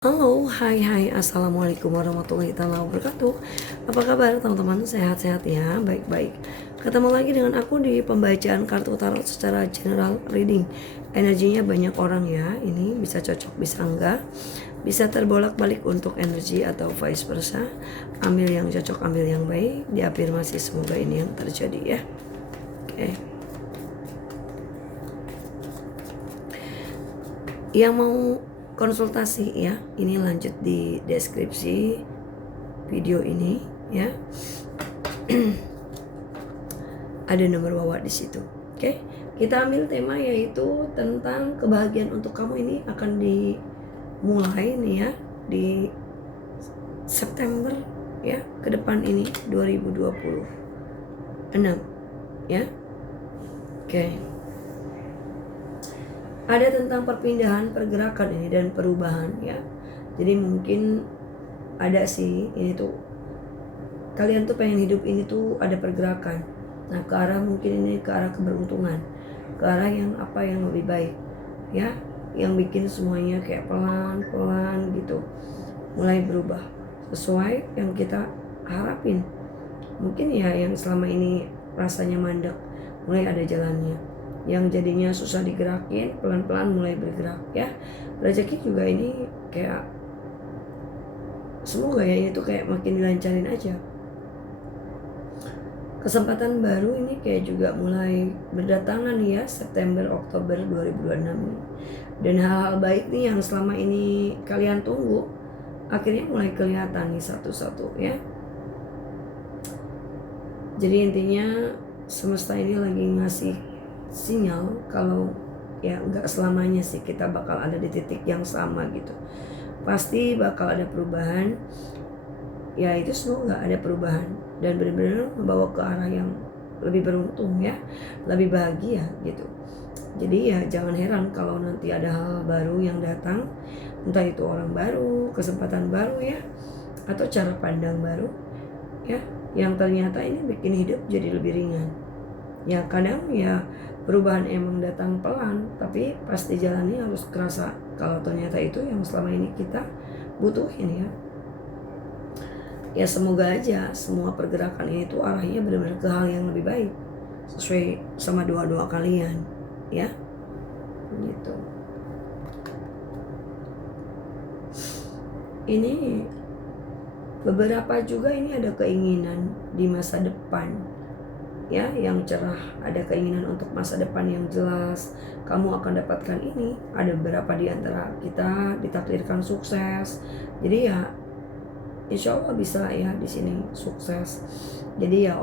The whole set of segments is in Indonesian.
Halo, hai, assalamualaikum warahmatullahi taala wabarakatuh. Apa kabar teman-teman? Sehat-sehat ya, baik-baik. Ketemu lagi dengan aku di pembacaan kartu tarot secara general reading. Energinya banyak orang ya, ini bisa cocok, bisa enggak. Bisa terbolak-balik untuk energi atau vice versa. Ambil yang cocok, ambil yang baik. Diafirmasi semoga ini yang terjadi ya. Oke. Yang mau konsultasi ya, ini lanjut di deskripsi video ini ya. Ada nomor bawa di situ. Oke, kita ambil tema yaitu tentang kebahagiaan untuk kamu. Ini akan dimulai nih ya di September ya ke depan ini 2026 ya. Oke. Ada tentang perpindahan, pergerakan ini dan perubahan ya. Jadi mungkin ada sih ini tuh kalian tuh pengen hidup ini tuh ada pergerakan. Nah, ke arah mungkin ini ke arah keberuntungan, ke arah yang apa yang lebih baik ya, yang bikin semuanya kayak pelan-pelan gitu mulai berubah sesuai yang kita harapin. Mungkin ya yang selama ini rasanya mandek mulai ada jalannya, yang jadinya susah digerakin pelan-pelan mulai bergerak ya. Rezeki juga ini kayak semoga ya itu kayak makin dilancarin aja. Kesempatan baru ini kayak juga mulai berdatangan ya September Oktober 2026 ini. Dan hal-hal baik nih yang selama ini kalian tunggu akhirnya mulai kelihatan nih satu-satu ya. Jadi intinya semesta ini lagi ngasih sinyal kalau ya nggak selamanya sih kita bakal ada di titik yang sama gitu. Pasti bakal ada perubahan. Ya itu semoga ada perubahan dan benar-benar membawa ke arah yang lebih beruntung ya, lebih bahagia gitu. Jadi ya jangan heran kalau nanti ada hal baru yang datang, entah itu orang baru, kesempatan baru ya, atau cara pandang baru ya, yang ternyata ini bikin hidup jadi lebih ringan. Ya kadang ya perubahan emang datang pelan, tapi pasti jalannya harus kerasa kalau ternyata itu yang selama ini kita butuhin ya. Ya semoga aja semua pergerakan ini tuh arahnya benar-benar ke hal yang lebih baik sesuai sama doa-doa kalian ya gitu. Ini beberapa juga ini ada keinginan di masa depan ya yang cerah, ada keinginan untuk masa depan yang jelas. Kamu akan dapatkan ini. Ada beberapa di antara kita ditakdirkan sukses, jadi ya insya Allah bisa ya di sini sukses. Jadi ya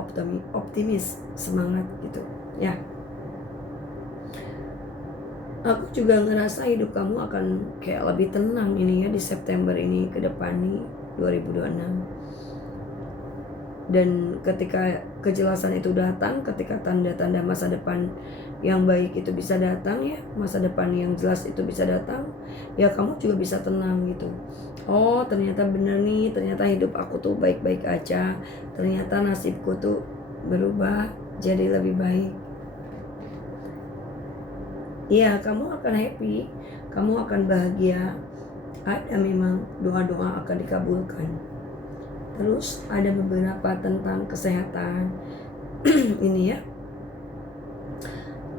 optimis, semangat gitu ya. Aku juga ngerasa hidup kamu akan kayak lebih tenang ini ya di September ini ke depan nih 2026. Dan ketika kejelasan itu datang, ketika tanda-tanda masa depan yang baik itu bisa datang ya, masa depan yang jelas itu bisa datang, ya kamu juga bisa tenang gitu. Oh ternyata bener nih, ternyata hidup aku tuh baik-baik aja, ternyata nasibku tuh berubah jadi lebih baik. Iya, kamu akan happy, kamu akan bahagia. Ada memang doa-doa akan dikabulkan. Terus ada beberapa tentang kesehatan ini ya.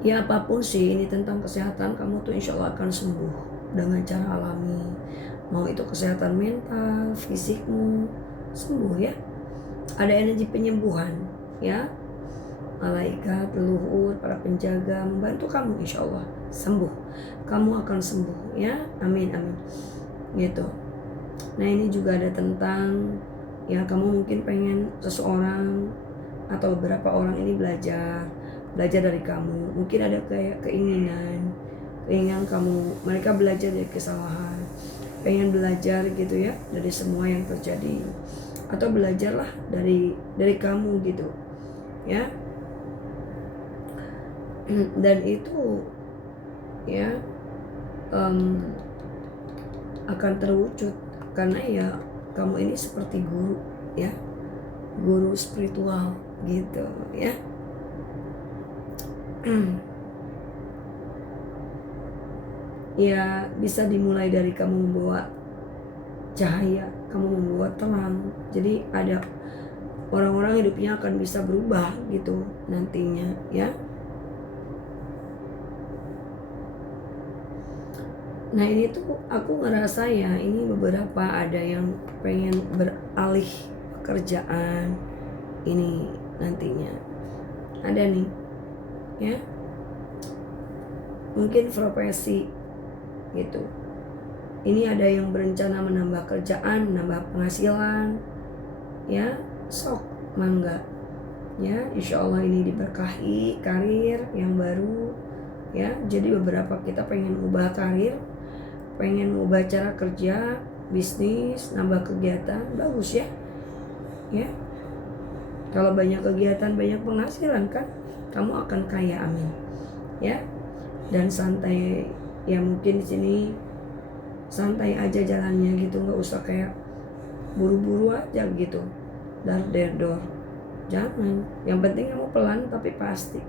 Ya apapun sih ini tentang kesehatan, kamu tuh insya Allah akan sembuh dengan cara alami. Mau itu kesehatan mental, fisikmu sembuh ya. Ada energi penyembuhan ya. Malaikat, leluhur, para penjaga membantu kamu insya Allah sembuh. Kamu akan sembuh ya. Amin amin. Gitu. Nah ini juga ada tentang ya kamu mungkin pengen seseorang atau beberapa orang ini belajar dari kamu. Mungkin ada kayak keinginan kamu, mereka belajar dari kesalahan, pengen belajar gitu ya dari semua yang terjadi, atau belajarlah dari kamu gitu ya. Dan itu ya akan terwujud karena ya kamu ini seperti guru ya, guru spiritual gitu ya. Ya bisa dimulai dari kamu membawa cahaya, kamu membuat terang. Jadi ada orang-orang hidupnya akan bisa berubah gitu nantinya ya. Nah ini tuh aku ngerasa ya, ini beberapa ada yang pengen beralih pekerjaan ini nantinya. Ada nih ya, mungkin profesi gitu. Ini ada yang berencana menambah kerjaan, menambah penghasilan ya, sok mangga ya. Insya Allah ini diberkahi karir yang baru ya. Jadi beberapa kita pengen ubah karir, pengen ubah cara kerja, bisnis, nambah kegiatan, bagus ya. Ya, kalau banyak kegiatan, banyak penghasilan kan, kamu akan kaya, amin. Ya, dan santai ya, mungkin di sini santai aja jalannya gitu, nggak usah kayak buru-buru aja gitu, dar der dor, jangan. Yang penting kamu pelan tapi pasti,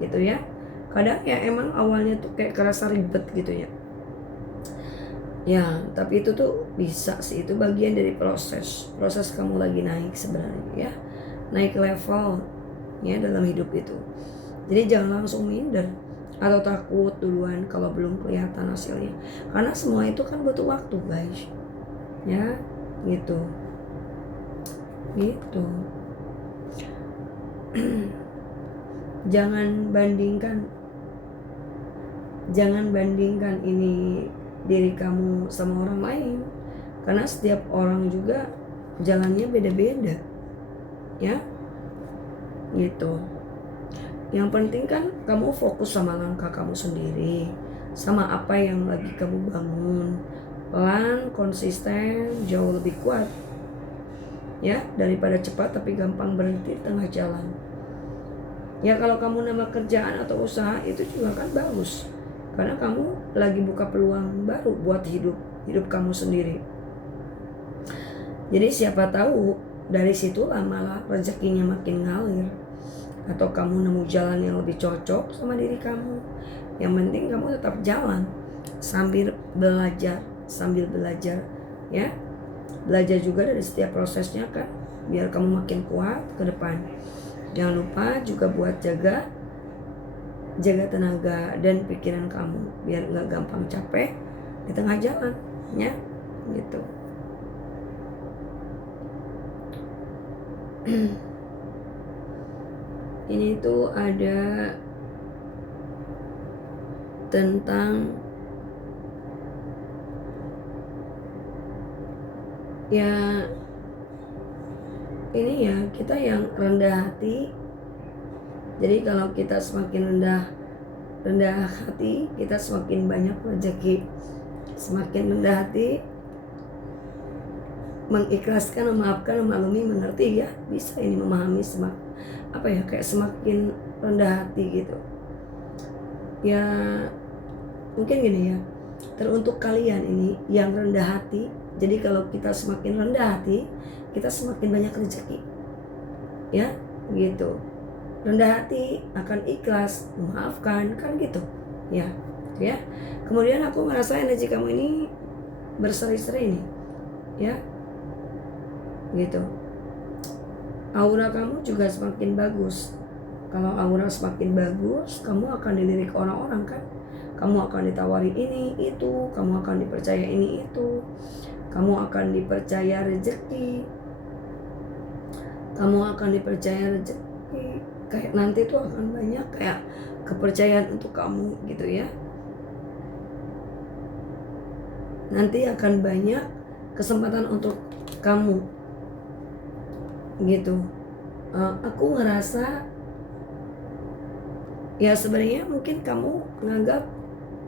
gitu ya. Kadang ya emang awalnya tuh kayak kerasa ribet gitu ya. Ya, tapi itu tuh bisa sih, itu bagian dari proses kamu lagi naik sebenarnya ya, naik level ya dalam hidup itu. Jadi jangan langsung minder atau takut duluan kalau belum kelihatan hasilnya, karena semua itu kan butuh waktu guys ya, gitu. Jangan bandingkan ini diri kamu sama orang lain, karena setiap orang juga jalannya beda-beda ya, gitu. Yang penting kan kamu fokus sama langkah kamu sendiri, sama apa yang lagi kamu bangun, pelan, konsisten, jauh lebih kuat ya, daripada cepat tapi gampang berhenti di tengah jalan ya. Kalau kamu nambah kerjaan atau usaha itu juga kan bagus, karena kamu lagi buka peluang baru buat hidup kamu sendiri. Jadi siapa tahu dari situlah malah rezekinya makin ngalir, atau kamu nemu jalan yang lebih cocok sama diri kamu. Yang penting kamu tetap jalan sambil belajar ya. Belajar juga dari setiap prosesnya kan, biar kamu makin kuat ke depan. Jangan lupa juga buat jaga tenaga dan pikiran kamu biar nggak gampang capek di tengah jalan ya, gitu. Ini tuh ada tentang ya, ini ya, kita yang rendah hati. Jadi kalau kita semakin rendah hati, kita semakin banyak rezeki. Semakin rendah hati, mengikhlaskan, memaafkan, memaklumi, mengerti ya, bisa ini memahami kayak semakin rendah hati gitu ya. Mungkin gini ya, teruntuk kalian ini yang rendah hati. Jadi kalau kita semakin rendah hati, kita semakin banyak rezeki ya, gitu. Rendah hati akan ikhlas, memaafkan kan gitu ya. Kemudian aku merasa energi kamu ini berseri-seri nih ya, gitu. Aura kamu juga semakin bagus. Kalau aura semakin bagus, kamu akan dilirik orang-orang kan. Kamu akan ditawari ini itu, kamu akan dipercaya ini itu, kamu akan dipercaya rezeki, kayak nanti tuh akan banyak kayak kepercayaan untuk kamu gitu ya. Nanti akan banyak kesempatan untuk kamu gitu. Aku ngerasa ya, sebenarnya mungkin kamu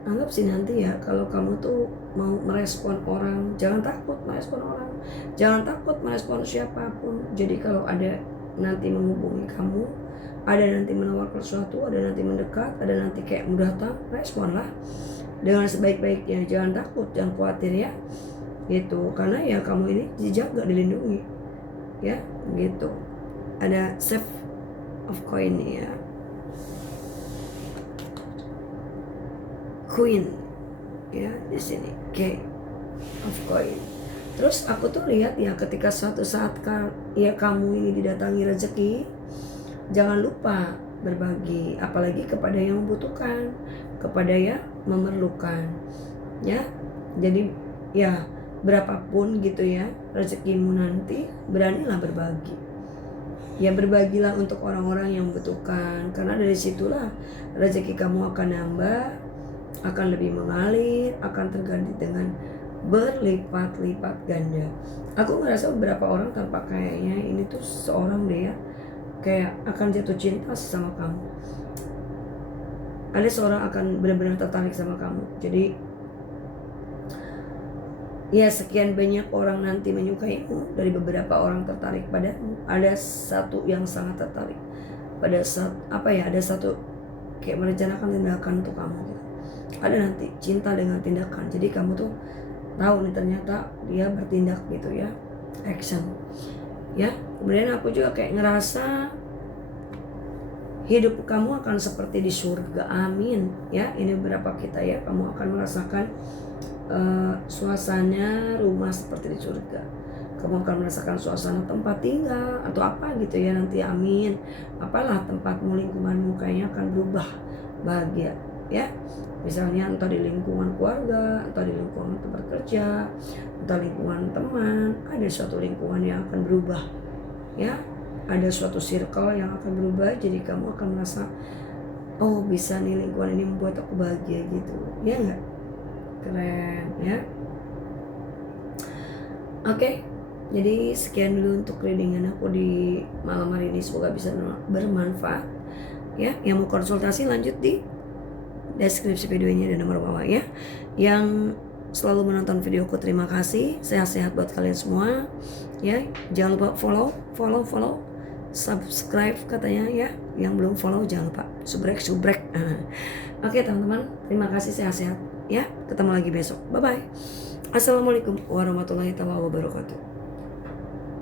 anggap sih nanti ya, kalau kamu tuh mau merespon orang, jangan takut merespon orang, jangan takut merespon siapapun. Jadi kalau ada nanti menghubungi kamu, ada nanti menawarkan sesuatu, ada nanti mendekat, ada nanti kayak mau datang, responlah dengan sebaik-baiknya. Jangan takut, jangan khawatir ya, gitu. Karena ya kamu ini dijaga, dilindungi ya, gitu. Ada save of coin ya, Queen ya di sini, King of coin. Terus aku tuh lihat ya, ketika suatu saat ya kamu ini didatangi rezeki, jangan lupa berbagi, apalagi kepada yang membutuhkan, kepada yang memerlukan, ya. Jadi ya berapapun gitu ya rezekimu nanti, beranilah berbagi. Ya berbagilah untuk orang-orang yang membutuhkan, karena dari situlah rezeki kamu akan nambah, akan lebih mengalir, akan terganti dengan berlipat-lipat ganda. Aku ngerasa beberapa orang tanpa kayaknya ini tuh seorang deh ya, kayak akan jatuh cinta sama kamu. Ada seorang akan benar-benar tertarik sama kamu. Jadi ya sekian banyak orang nanti menyukaimu, dari beberapa orang tertarik padamu, ada satu yang sangat tertarik pada saat ada satu kayak merencanakan tindakan untuk kamu gitu. Ada nanti cinta dengan tindakan. Jadi kamu tuh tahu nih ternyata dia bertindak gitu ya, action ya. Kemudian aku juga kayak ngerasa hidup kamu akan seperti di surga, amin ya. Ini beberapa kita ya, kamu akan merasakan suasana rumah seperti di surga. Kamu akan merasakan suasana tempat tinggal atau apa gitu ya nanti, amin. Apalah tempatmu, lingkunganmu kayaknya akan berubah bahagia ya. Misalnya entah di lingkungan keluarga, entah di lingkungan tempat kerja, entah lingkungan teman, ada suatu lingkungan yang akan berubah ya. Ada suatu circle yang akan berubah, jadi kamu akan merasa, oh bisa nih lingkungan ini membuat aku bahagia gitu, ya enggak? Keren ya. Oke, jadi sekian dulu untuk readingan aku di malam hari ini, semoga bisa bermanfaat ya. Yang mau konsultasi lanjut di deskripsi videonya dan nomor bawah ya. Yang selalu menonton videoku, terima kasih. Sehat-sehat buat kalian semua ya. Jangan lupa follow, subscribe katanya ya. Yang belum follow jangan lupa subrek. Oke teman-teman, terima kasih, sehat-sehat ya. Ketemu lagi besok. Bye bye. Assalamualaikum warahmatullahi wabarakatuh.